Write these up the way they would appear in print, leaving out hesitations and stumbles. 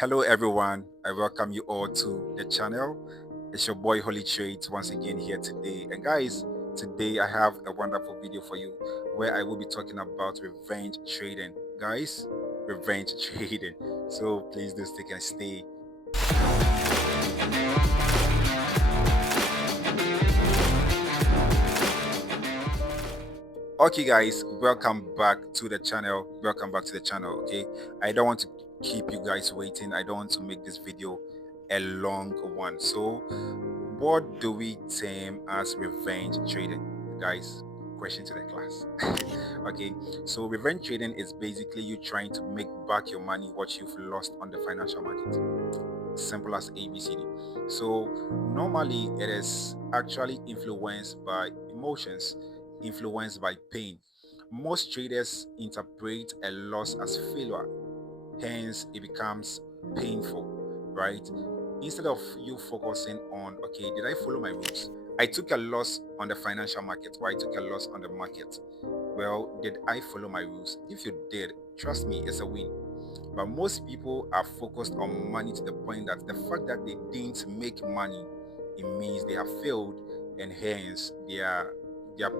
Hello everyone, I welcome you all to the channel. It's your boy Holy Trades once again here today. And guys, today I have a wonderful video for you where I will be talking about revenge trading. Guys, revenge trading. So please do stick and stay. Okay guys, welcome back to the channel. Welcome back to the channel, okay? I don't want to keep you guys waiting. I don't want to make this video a long one. So what do we term as revenge trading, guys? Question to the class. Okay, so revenge trading is basically you trying to make back your money what you've lost on the financial market. Simple as ABCD. So normally it is actually influenced by emotions, influenced by pain. Most traders interpret a loss as failure, hence it becomes painful, right? Instead of you focusing on, okay, did I follow my rules? I took a loss on the financial market, or I took a loss on the market. Well, did I follow my rules? If you did, trust me, it's a win. But most people are focused on money to the point that the fact that they didn't make money, it means they have failed, and hence they are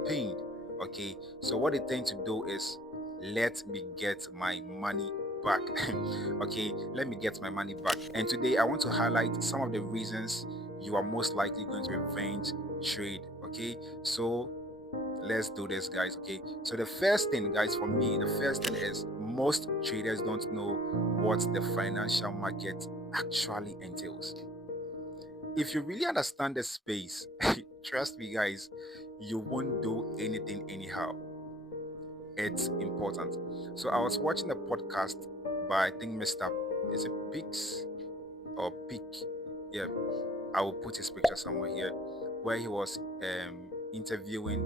pained. Okay, so what they tend to do is, let me get my money back. Okay, let me get my money back. And today I want to highlight some of the reasons you are most likely going to revenge trade. Okay, so let's do this, guys. Okay, so the first thing, guys, for me, the first thing is most traders don't know what the financial market actually entails. If you really understand the space, trust me, guys, you won't do anything anyhow. It's important. So I was watching a podcast by, I think, Mr. Is it Pix or Pick? Yeah, I will put his picture somewhere here, where he was interviewing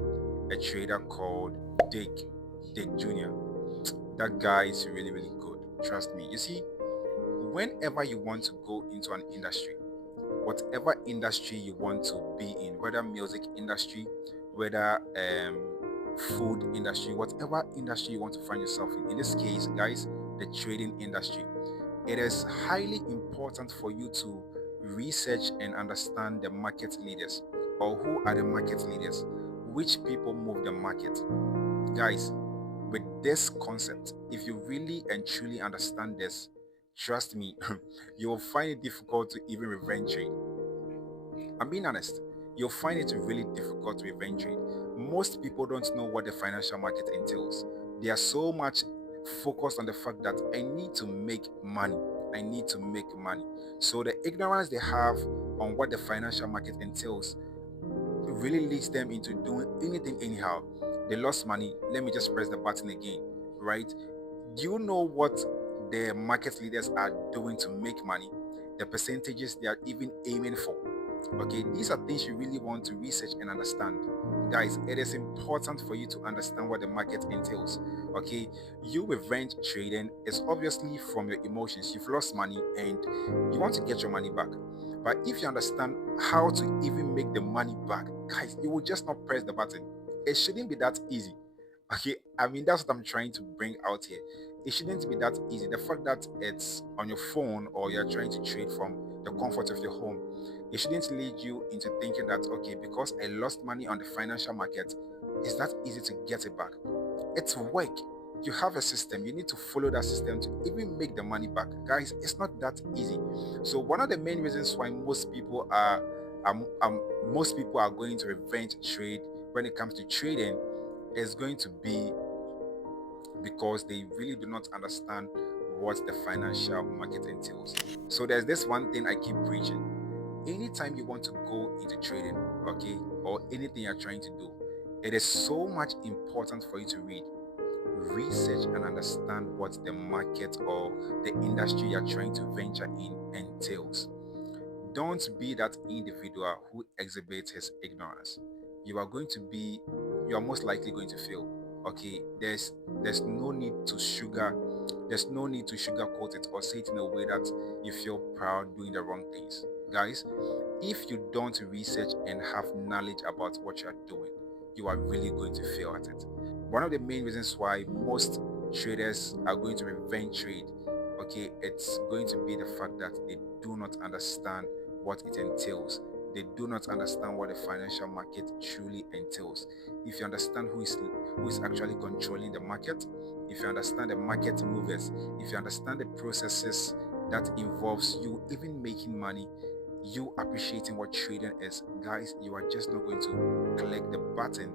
a trader called Dick Dick Jr. That guy is really, really good. Trust me. You see, whenever you want to go into an industry, whatever industry you want to be in, whether music industry, whether food industry, whatever industry you want to find yourself in this case, guys, the trading industry, it is highly important for you to research and understand the market leaders, or who are the market leaders, which people move the market. Guys, with this concept, if you really and truly understand this, trust me, you will find it difficult to even revenge trade. I'm being honest. You'll find it really difficult to revenge trade. Most people don't know what the financial market entails. They are so much focused on the fact that I need to make money. I need to make money. So the ignorance they have on what the financial market entails really leads them into doing anything anyhow. They lost money. Let me just press the button again, right? Do you know what the market leaders are doing to make money? The percentages they are even aiming for. Okay, these are things you really want to research and understand. Guys, it is important for you to understand what the market entails. Okay, you revenge trading is obviously from your emotions. You've lost money and you want to get your money back. But if you understand how to even make the money back, guys, you will just not press the button. It shouldn't be that easy. Okay, I mean, that's what I'm trying to bring out here. It shouldn't be that easy. The fact that it's on your phone or you're trying to trade from the comfort of your home, it shouldn't lead you into thinking that, okay, because I lost money on the financial market, it's that easy to get it back. It's work. You have a system, you need to follow that system to even make the money back. Guys, it's not that easy. So one of the main reasons why most people are going to revenge trade when it comes to trading is going to be because they really do not understand what the financial market entails. So there's this one thing I keep preaching. Anytime you want to go into trading, okay, or anything you're trying to do, it is so much important for you to research and understand what the market or the industry you're trying to venture in entails. Don't be that individual who exhibits his ignorance. You are most likely going to fail. Okay, there's no need to sugarcoat it or say it in a way that you feel proud doing the wrong things. Guys, if you don't research and have knowledge about what you are doing, you are really going to fail at it. One of the main reasons why most traders are going to revenge trade Okay, it's going to be the fact that they do not understand what it entails. They do not understand what the financial market truly entails. If you understand who is actually controlling the market, if you understand the market movers, if you understand the processes that involves you even making money, you appreciating what trading is, guys, you are just not going to collect the button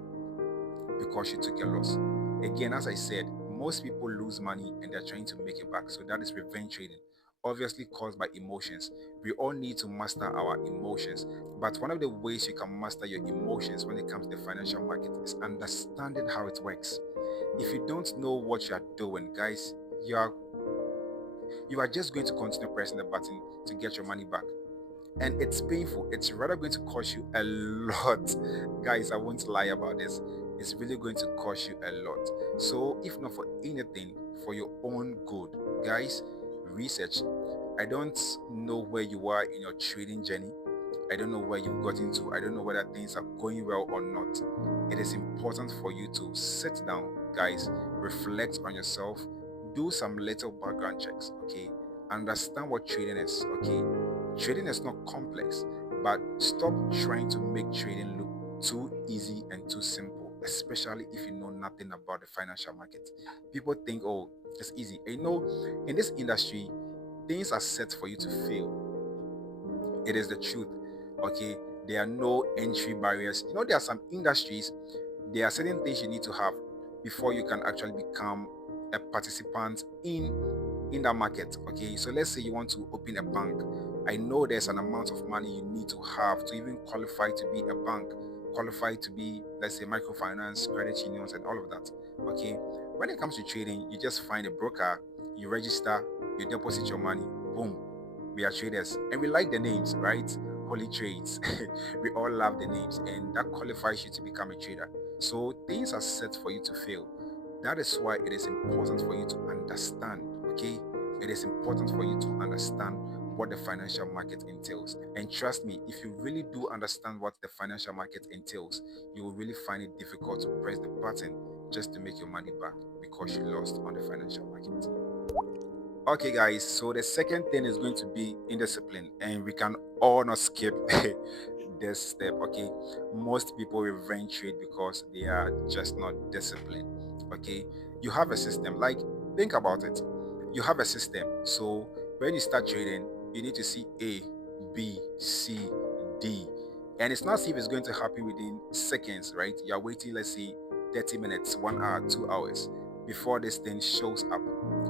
because you took a loss. Again, as I said, most people lose money and they're trying to make it back. So that is revenge trading, obviously caused by emotions. We all need to master our emotions. But one of the ways you can master your emotions when it comes to the financial market is understanding how it works. If you don't know what you are doing, guys, you are just going to continue pressing the button to get your money back, and it's painful. It's rather going to cost you a lot. Guys, I won't lie about this. It's really going to cost you a lot. So if not for anything, for your own good, guys, research. I don't know where you are in your trading journey. I don't know where you've got into. I don't know whether things are going well or not. It is important for you to sit down, guys, reflect on yourself, do some little background checks, okay? Understand what trading is, okay? Trading is not complex, but stop trying to make trading look too easy and too simple, especially if you know nothing about the financial market. People think, oh, it's easy. And you know, in this industry, things are set for you to fail. It is the truth. Okay, there are no entry barriers. You know, there are some industries, there are certain things you need to have before you can actually become a participant in that market. Okay, so let's say you want to open a bank. I know there's an amount of money you need to have to even qualify to be a bank, qualify to be, let's say, microfinance, credit unions, and all of that. Okay, when it comes to trading, you just find a broker, you register, you deposit your money, boom, we are traders, and we like the names, right? Holy trades. We all love the names, and that qualifies you to become a trader. So things are set for you to fail. That is why it is important for you to understand. Okay, it is important for you to understand what the financial market entails. And trust me, if you really do understand what the financial market entails, you will really find it difficult to press the button just to make your money back because you lost on the financial market. Okay, guys, so the second thing is going to be indiscipline, and we can all not skip this step. Okay, most people revenge trade because they are just not disciplined. Okay, you have a system, like, think about it. You have a system, so when you start trading, you need to see A, B, C, D, and it's not as if it's going to happen within seconds, right? You're waiting, let's say, 30 minutes, 1 hour, 2 hours before this thing shows up.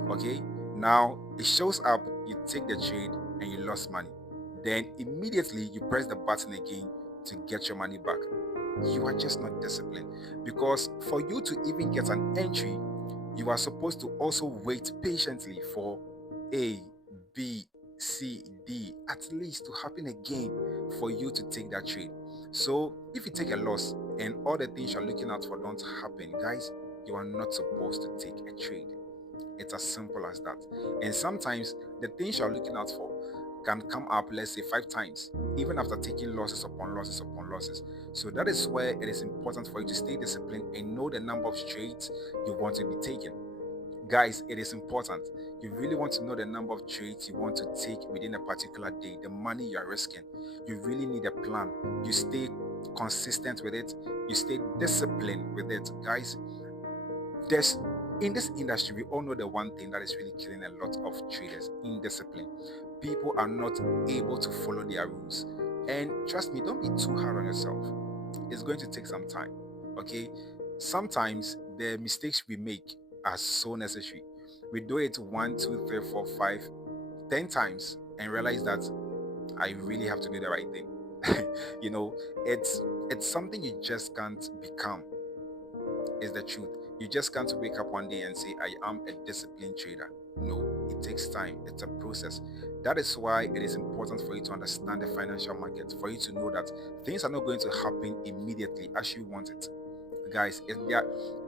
Okay, now it shows up, you take the trade and you lost money. Then immediately you press the button again to get your money back. You are just not disciplined, because for you to even get an entry, you are supposed to also wait patiently for A, B, C, D at least to happen again for you to take that trade. So if you take a loss and all the things you're looking out for don't happen, guys, you are not supposed to take a trade. It's as simple as that. And sometimes the things you're looking out for can come up, let's say, 5 times, even after taking losses upon losses upon losses. So that is where it is important for you to stay disciplined and know the number of trades you want to be taking. Guys, it is important. You really want to know the number of trades you want to take within a particular day, the money you are risking. You really need a plan. You stay consistent with it, you stay disciplined with it. Guys, there's in this industry, we all know the one thing that is really killing a lot of traders: indiscipline. People are not able to follow their rules. And trust me, don't be too hard on yourself. It's going to take some time. Okay, sometimes the mistakes we make are so necessary. We do it 1, 2, 3, 4, 5, 10 times and realize that I really have to do the right thing. You know, it's something you just can't become, is the truth. You just can't wake up one day and say, I am a disciplined trader. No, it takes time. It's a process. That is why it is important for you to understand the financial market, for you to know that things are not going to happen immediately as you want it. Guys,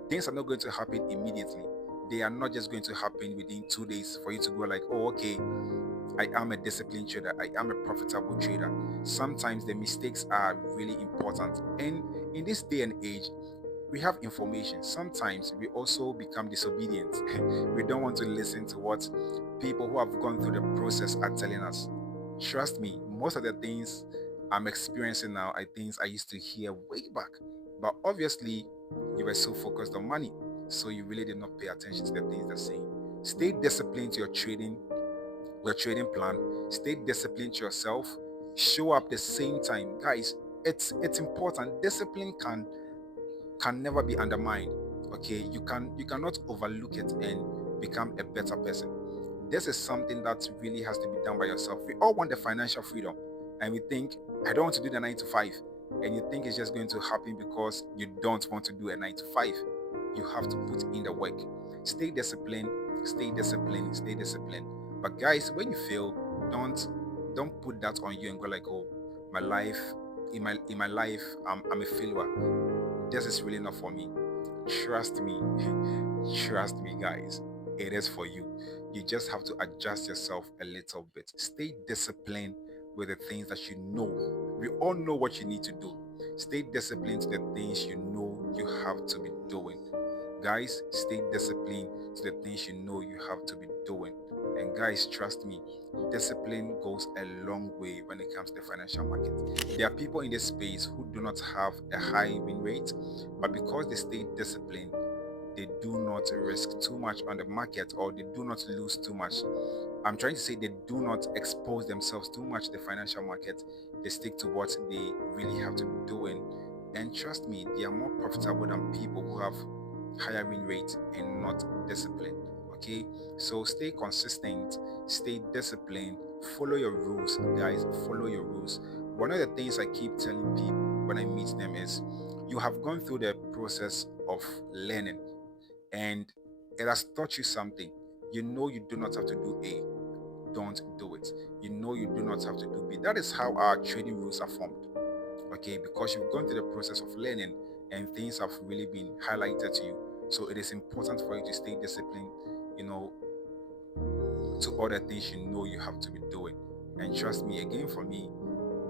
things are not going to happen immediately. They are not just going to happen within 2 days for you to go like, oh, okay, I am a disciplined trader, I am a profitable trader. Sometimes the mistakes are really important. And in this day and age, we have information. Sometimes we also become disobedient. We don't want to listen to what people who have gone through the process are telling us. Trust me, most of the things I'm experiencing now are things I used to hear way back. But obviously, you were so focused on money, so you really did not pay attention to the things they're saying. Stay disciplined to your trading plan. Stay disciplined to yourself. Show up the same time, guys. It's important. Discipline can never be undermined. Okay, you cannot overlook it and become a better person. This is something that really has to be done by yourself. We all want the financial freedom, and we think, I don't want to do the 9 to 5, and you think it's just going to happen because you don't want to do a 9 to 5. You have to put in the work. Stay disciplined, stay disciplined, stay disciplined. But guys, when you fail, don't put that on you and go like, oh, my life, in my life, I'm a failure. This is really not for me. Trust me. Trust me, guys. It is for you. You just have to adjust yourself a little bit. Stay disciplined with the things that you know. We all know what you need to do. Stay disciplined to the things you know you have to be doing. Guys, stay disciplined to the things you know you have to be doing. And guys, trust me, discipline goes a long way when it comes to the financial market. There are people in this space who do not have a high win rate, but because they stay disciplined, they do not risk too much on the market, or they do not lose too much. I'm trying to say they do not expose themselves too much to the financial market. They stick to what they really have to be doing. And trust me, they are more profitable than people who have higher win rate and not disciplined. Okay, so stay consistent, stay disciplined, follow your rules, guys. Follow your rules. One of the things I keep telling people when I meet them is, you have gone through the process of learning, and it has taught you something. You know you do not have to do A, don't do it. You know you do not have to do B. That is how our trading rules are formed. Okay, because you've gone through the process of learning and things have really been highlighted to you. So it is important for you to stay disciplined, you know, to all the things you know you have to be doing. And trust me, again, for me,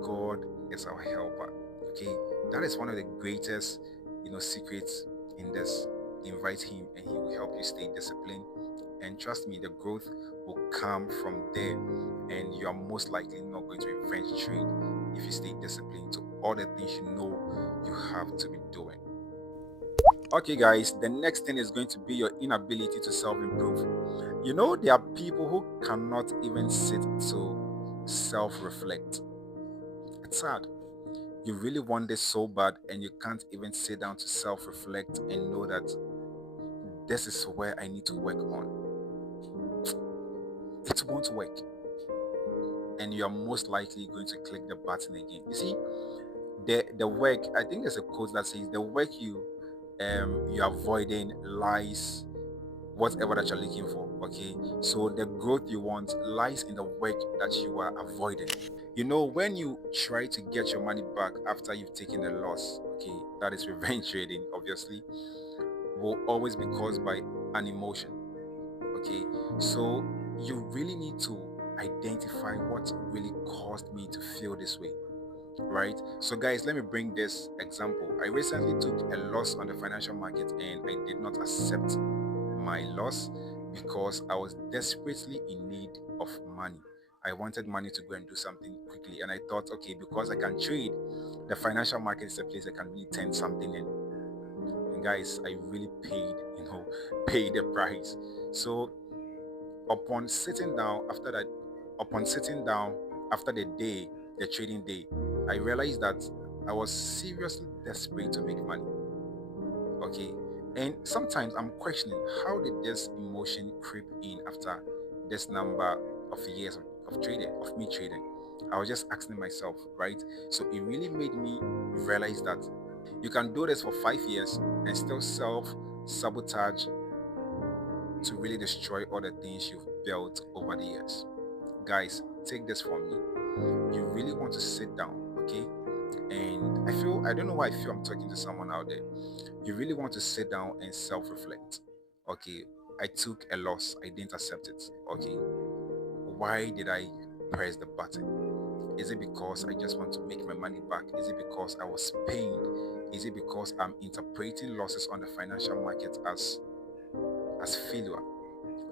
God is our helper. Okay, that is one of the greatest, secrets in this. Invite Him, and He will help you stay disciplined. And trust me, the growth will come from there. And you are most likely not going to revenge trade if you stay disciplined to all the things you know you have to be doing. Okay, guys, the next thing is going to be your inability to self-improve. There are people who cannot even sit to self-reflect. It's sad. You really want this so bad, and you can't even sit down to self-reflect and know that this is where I need to work on. It won't work. And you are most likely going to click the button again. You see, the work, I think there's a quote that says the work you're avoiding lies whatever that you're looking for. Okay, so the growth you want lies in the work that you are avoiding. When you try to get your money back after you've taken a loss, okay, that is revenge trading, obviously, will always be caused by an emotion. Okay, so you really need to identify what really caused me to feel this way. Right, so guys, let me bring this example. I recently took a loss on the financial market, and I did not accept my loss because I was desperately in need of money. I wanted money to go and do something quickly, and I thought, okay, because I can trade, the financial market is a place I can really turn something in. And guys, I really paid the price. So upon sitting down after the day, the trading day, I realized that I was seriously desperate to make money. Okay, and sometimes I'm questioning, how did this emotion creep in after this number of years of me trading? I was just asking myself, right? So it really made me realize that you can do this for 5 years and still self-sabotage to really destroy all the things you've built over the years. Guys, take this from me. You really want to sit down, okay? And I don't know why I feel I'm talking to someone out there. You really want to sit down and self-reflect. Okay, I took a loss, I didn't accept it. Okay, why did I press the button? Is it because I just want to make my money back? Is it because I was pained Is it because I'm interpreting losses on the financial market as failure?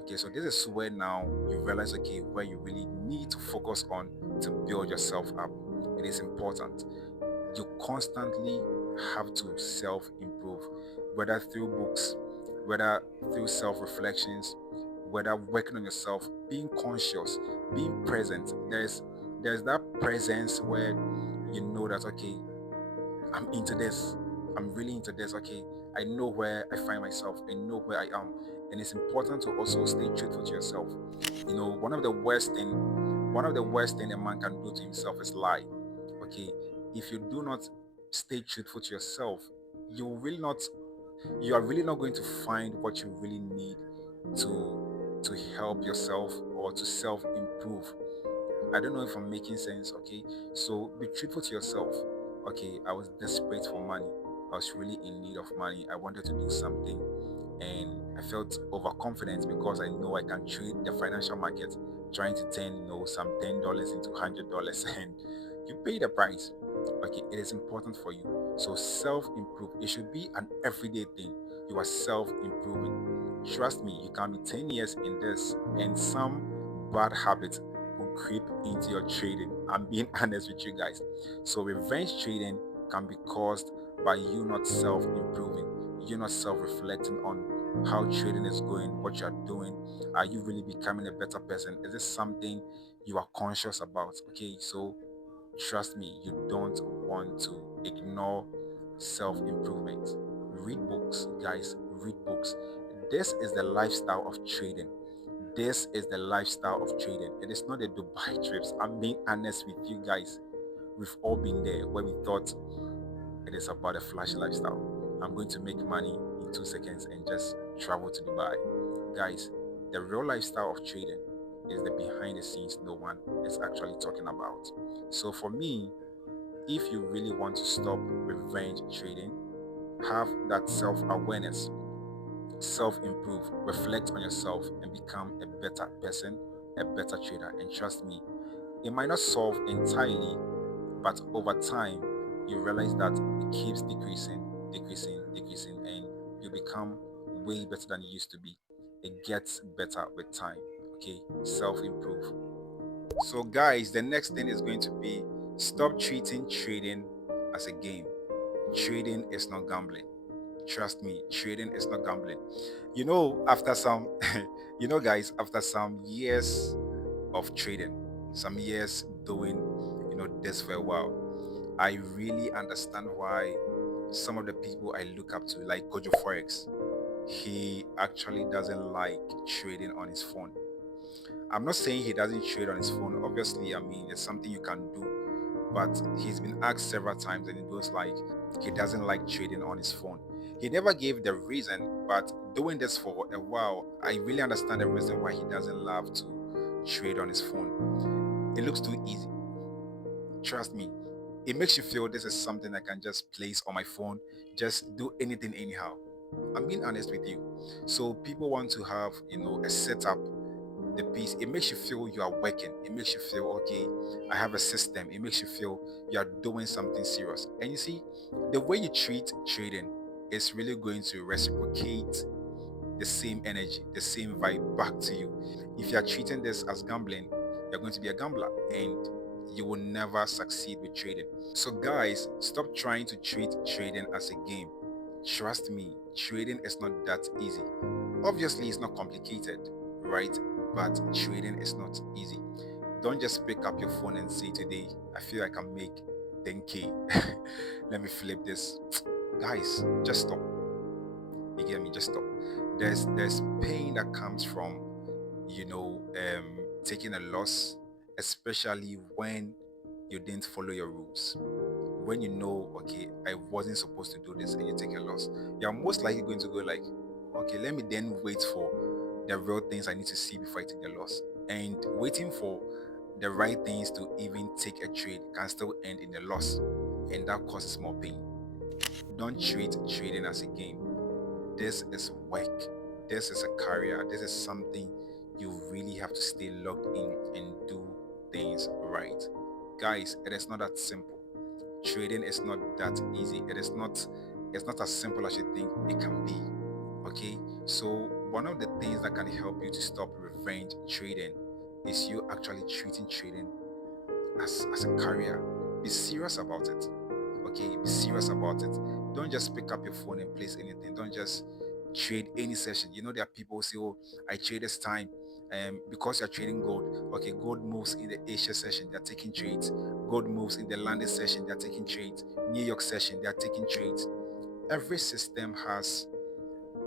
Okay, so this is where now you realize, okay, where you really need to focus on to build yourself up. It is important. You constantly have to self-improve, whether through books, whether through self-reflections, whether working on yourself, being conscious, being present. There's that presence where you know that, okay, I'm into this. I'm really into this. Okay, I know where I find myself. I know where I am, and it's important to also stay truthful to yourself. You know, one of the worst thing a man can do to himself is lie. Okay, if you do not stay truthful to yourself, you will really not. You are really not going to find what you really need to help yourself or to self improve. I don't know if I'm making sense, okay? So be truthful to yourself. Okay, I was desperate for money. I was really in need of money. I wanted to do something and I felt overconfident because I know I can trade the financial market, trying to turn, some $10 into $100 and you pay the price. Okay, it is important for you. So self-improve. It should be an everyday thing. You are self-improving. Trust me, you can be 10 years in this and some bad habits will creep into your trading. I'm being honest with you guys. So revenge trading can be caused by you not self-improving, you not self-reflecting on how trading is going, what you are doing. Are you really becoming a better person? Is this something you are conscious about? Okay, so trust me, you don't want to ignore self-improvement. Read books, guys, read books. This is the lifestyle of trading. This is the lifestyle of trading. It is not the Dubai trips. I'm being honest with you guys. We've all been there where we thought it is about a flash lifestyle. I'm going to make money in 2 seconds and just travel to Dubai. Guys, the real lifestyle of trading is the behind the scenes no one is actually talking about. So for me, if you really want to stop revenge trading, have that self-awareness, self-improve, reflect on yourself and become a better person, a better trader. And trust me, it might not solve entirely, but over time, you realize that it keeps decreasing, decreasing, decreasing, and you become way better than you used to be. It gets better with time. Okay, self-improve. So, guys, the next thing is going to be stop treating trading as a game. Trading is not gambling. Trust me, trading is not gambling. After some, guys, after some years of trading, some years doing, this for a while, I really understand why some of the people I look up to, like Kojo Forex, he actually doesn't like trading on his phone. I'm not saying he doesn't trade on his phone. Obviously, I mean, it's something you can do. But he's been asked several times and it was like he doesn't like trading on his phone. He never gave the reason, but doing this for a while, I really understand the reason why he doesn't love to trade on his phone. It looks too easy. Trust me, it makes you feel this is something I can just place on my phone, just do anything anyhow. I'm being honest with you. So people want to have, a setup, the piece. It makes you feel you are working. It makes you feel, okay, I have a system. It makes you feel you are doing something serious. And you see, the way you treat trading is really going to reciprocate the same energy, the same vibe back to you. If you are treating this as gambling, you're going to be a gambler and you will never succeed with trading. So guys, stop trying to treat trading as a game. Trust me, trading is not that easy. Obviously, it's not complicated, right? But trading is not easy. Don't just pick up your phone and say, today, I feel I can make 10K. Let me flip this. Guys, just stop. You get me? Just stop. There's pain that comes from, taking a loss, especially when you didn't follow your rules. When you know, okay, I wasn't supposed to do this and you take a loss, you're most likely going to go like, okay, let me then wait for the real things I need to see before I take the loss. And waiting for the right things to even take a trade can still end in a loss, and that causes more pain. Don't treat trading as a game. This is work. This is a career. This is something you really have to stay locked in and do things right. Guys, it is not that simple. trading is not that easy. It's not as simple as you think it can be. Okay, so one of the things that can help you to stop revenge trading is you actually treating trading as a career. Be serious about it. Okay, be serious about it. Don't just pick up your phone and place anything. Don't just trade any session. You know, there are people who say, oh, I trade this time because you're trading gold. Okay, gold moves in the Asia session, they're taking trades. Gold moves in the London session, they're taking trades. New York session, they're taking trades. Every system has,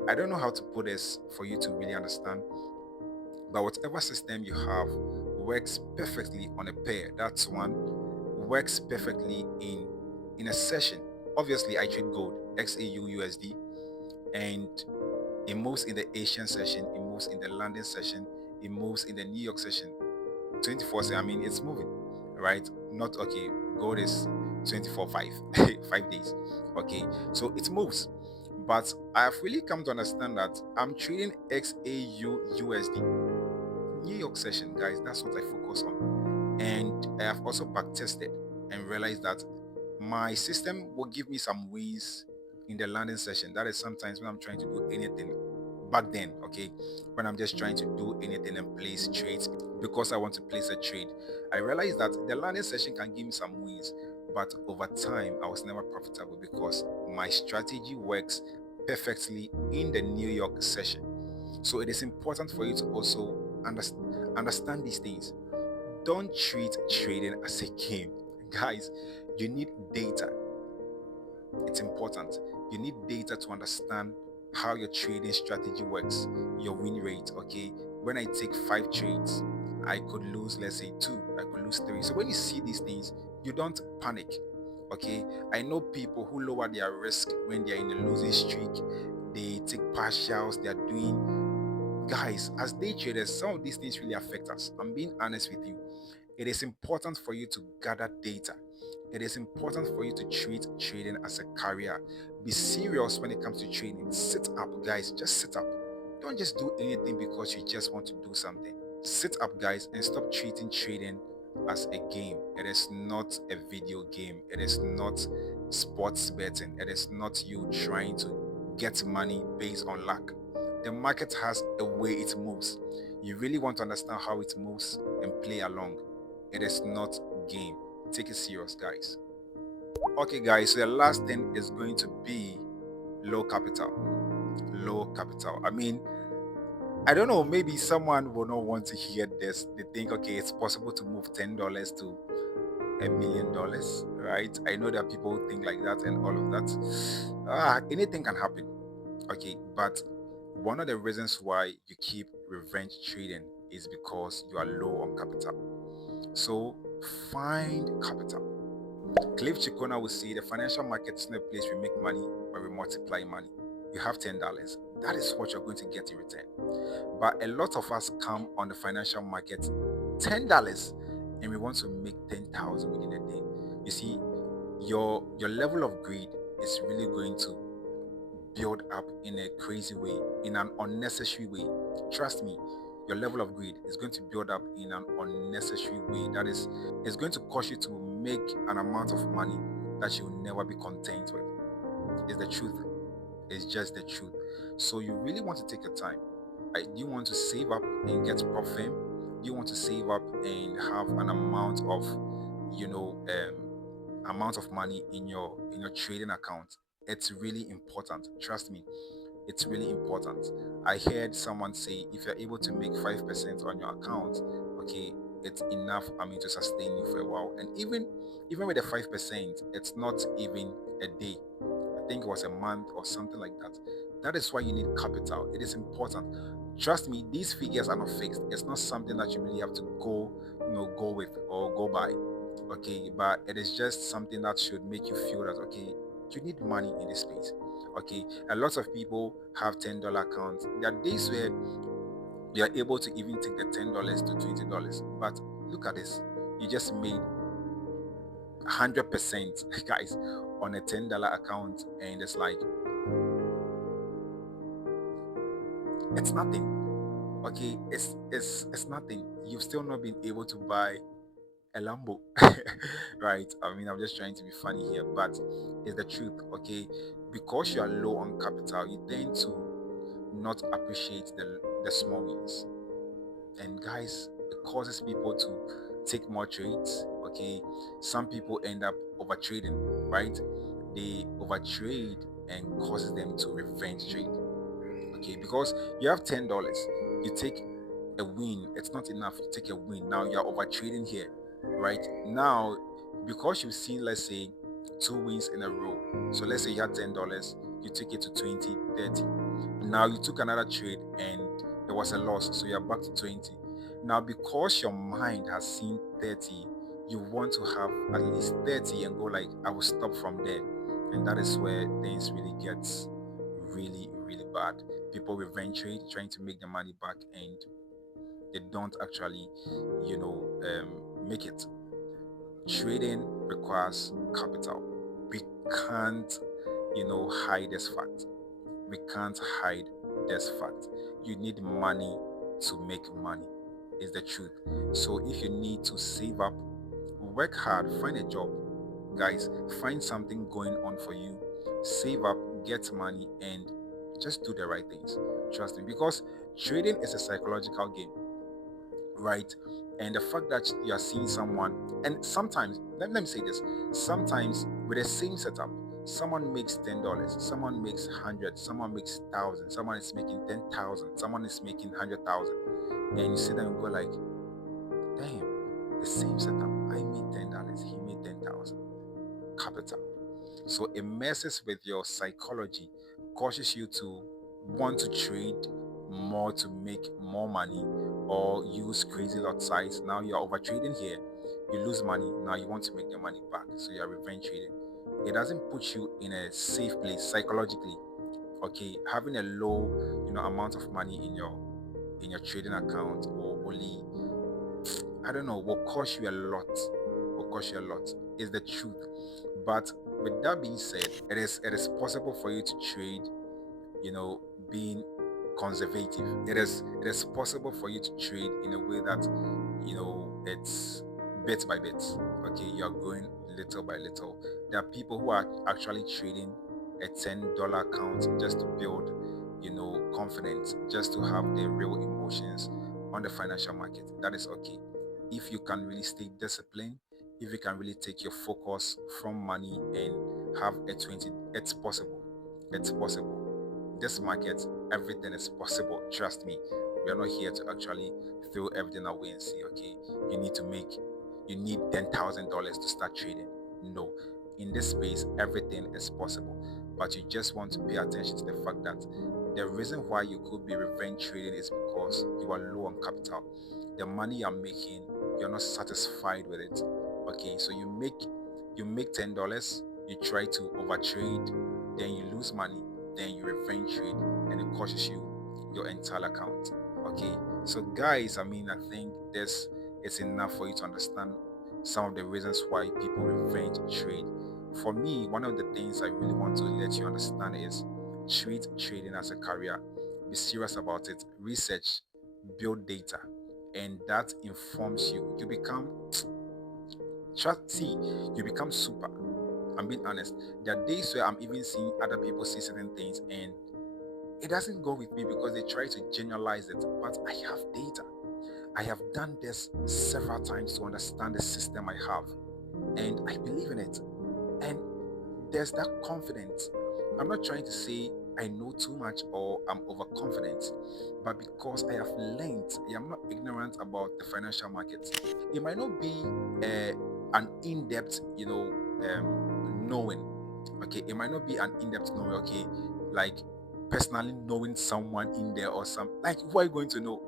I don't know how to put this for you to really understand, but whatever system you have works perfectly on a pair. That's one. Works perfectly in a session. Obviously, I trade gold, XAU USD, and it moves in the Asian session, it moves in the London session, it moves in the New York session. 24/7, I mean, it's moving, right? Not okay. Gold is 24/5, 5 days. Okay, so it moves. But I've really come to understand that I'm trading XAU USD. New York session, guys, that's what I focus on. And I have also back tested and realized that my system will give me some wins in the landing session. That is sometimes when I'm trying to do anything back then, okay, when I'm just trying to do anything and place trades because I want to place a trade. I realized that the landing session can give me some wins, but over time I was never profitable because my strategy works perfectly in the New York session. So it is important for you to also understand these things. Don't treat trading as a game. Guys, you need data. It's important. You need data to understand how your trading strategy works, your win rate. Okay, when I take 5 trades, I could lose, let's say 2, I could lose 3. So when you see these things, you don't panic. Okay, I know people who lower their risk when they're in a losing streak. They take partials, they are doing, guys, as day traders, some of these things really affect us. I'm being honest with you. It is important for you to gather data. It is important for you to treat trading as a career. Be serious when it comes to trading. Sit up, guys. Just sit up. Don't just do anything because you just want to do something. Sit up, guys, and stop treating trading as a game. It is not a video game. It is not sports betting. It is not you trying to get money based on luck. The market has a way it moves. You really want to understand how it moves and play along. It is not game. Take it serious, guys. Okay, guys, so the last thing is going to be low capital. Low capital. I mean, I don't know, maybe someone will not want to hear this. They think, okay, it's possible to move $10 to $1 million, right? I know that people think like that and all of that. Anything can happen. Okay, but one of the reasons why you keep revenge trading is because you are low on capital. So find capital. Cliff Chikona will say the financial market is not a place we make money, but we multiply money. You have $10. That is what you're going to get in return. But a lot of us come on the financial market $10 and we want to make 10,000 within a day. You see, your level of greed is really going to build up in a crazy way, in an unnecessary way. Trust me, your level of greed is going to build up in an unnecessary way. That is, it's going to cause you to make an amount of money that you'll never be content with. It's the truth. It's just the truth. So you really want to take your time. Do you want to save up and get prop firm? Do you want to save up and have an amount of, amount of money in your trading account? It's really important. Trust me, it's really important. I heard someone say if you're able to make 5% on your account, okay, it's enough, I mean, to sustain you for a while. And even with the 5%, it's not even a day. I think it was a month or something like that. That is why you need capital. It is important. Trust me, these figures are not fixed. It's not something that you really have to go with or go by. Okay, but it is just something that should make you feel that okay, you need money in this space. Okay, a lot of people have $10 accounts. There are days where they are able to even take the $10 to $20. But look at this, you just made 100%, guys, on a $10 account, and it's like it's nothing. Okay, it's nothing. You've still not been able to buy a Lambo. Right? I mean, I'm just trying to be funny here, but it's the truth, okay? Because you are low on capital, you tend to not appreciate the small wins. And guys, it causes people to take more trades, okay? Some people end up over trading, right? They overtrade and causes them to revenge trade, okay? Because you have $10, you take a win, it's not enough, you take a win, now you're over trading here, right? Now, because you've seen, let's say, 2 wins in a row, so let's say you had $10, you took it to 20, 30. Now you took another trade and it was a loss, so you're back to 20. Now, because your mind has seen 30, you want to have at least 30 and go like, I will stop from there. And that is where things really gets really, really bad. People revenge trade, trying to make the money back, and they don't actually, make it. Trading requires capital. We can't, hide this fact. We can't hide this fact. You need money to make money, is the truth. So if you need to save up, work hard, find a job. Guys, find something going on for you, save up, get money, and just do the right things. Trust me, because trading is a psychological game, right? And the fact that you are seeing someone, and sometimes, let me say this, sometimes with the same setup, someone makes $10, someone makes 100, someone makes 1,000, someone is making 10,000, someone is making 100,000, and you sit there and go like, damn, the same setup, I made $10, he made 10,000 capital. So it messes with your psychology, causes you to want to trade more to make more money, or use crazy lot size. Now you're over trading here, you lose money, now you want to make the money back, so you're revenge trading. It doesn't put you in a safe place psychologically, okay? Having a low, amount of money in your trading account, or only, I don't know, will cost you a lot. Will cost you a lot. Is the truth. But with that being said, it is possible for you to trade, being conservative. It is possible for you to trade in a way that, it's bit by bit. Okay, you are going little by little. There are people who are actually trading a $10 account just to build, confidence, just to have their real emotions on the financial market. That is okay. If you can really stay disciplined, if you can really take your focus from money and have a 20, it's possible. It's possible. This market, everything is possible. Trust me. We are not here to actually throw everything away and say, okay, you need $10,000 to start trading. No. In this space, everything is possible. But you just want to pay attention to the fact that the reason why you could be revenge trading is because you are low on capital. The money you're making, you're not satisfied with it. Okay, so you make $10, you try to overtrade, then you lose money, then you revenge trade, and it costs you your entire account. Okay, so guys, I mean, I think this is enough for you to understand some of the reasons why people revenge trade. For me, one of the things I really want to let you understand is treat trading as a career. Be serious about it. Research, build data, and that informs you. You become super. I'm being honest. There are days where I'm even seeing other people see certain things and it doesn't go with me because they try to generalize it. But I have data. I have done this several times to understand the system I have, and I believe in it. And there's that confidence. I'm not trying to say I know too much or I'm overconfident, but because I have learned, I am not ignorant about the financial markets. It might not be an in-depth, knowing. Okay, it might not be an in-depth knowing. Okay, like personally knowing someone in there or some, like, who are you going to know?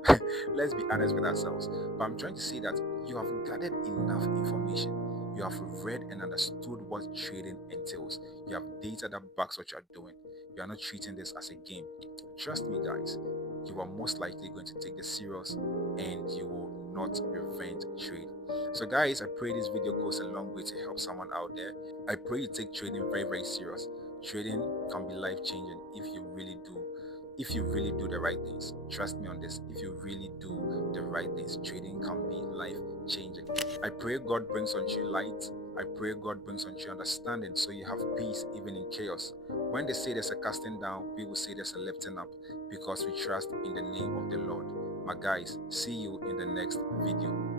Let's be honest with ourselves. But I'm trying to say that you have gathered enough information. You have read and understood what trading entails. You have data that backs what you are doing. You are not treating this as a game. Trust me, guys, you are most likely going to take this serious and you will not revenge trade. So, guys, I pray this video goes a long way to help someone out there. I pray you take trading very, very serious. Trading can be life changing if you really do, if you really do the right things. Trust me on this. If you really do the right things, trading can be life changing. I pray God brings unto you light. I pray God brings unto you understanding so you have peace even in chaos. When they say there's a casting down, we will say there's a lifting up because we trust in the name of the Lord. My guys, see you in the next video.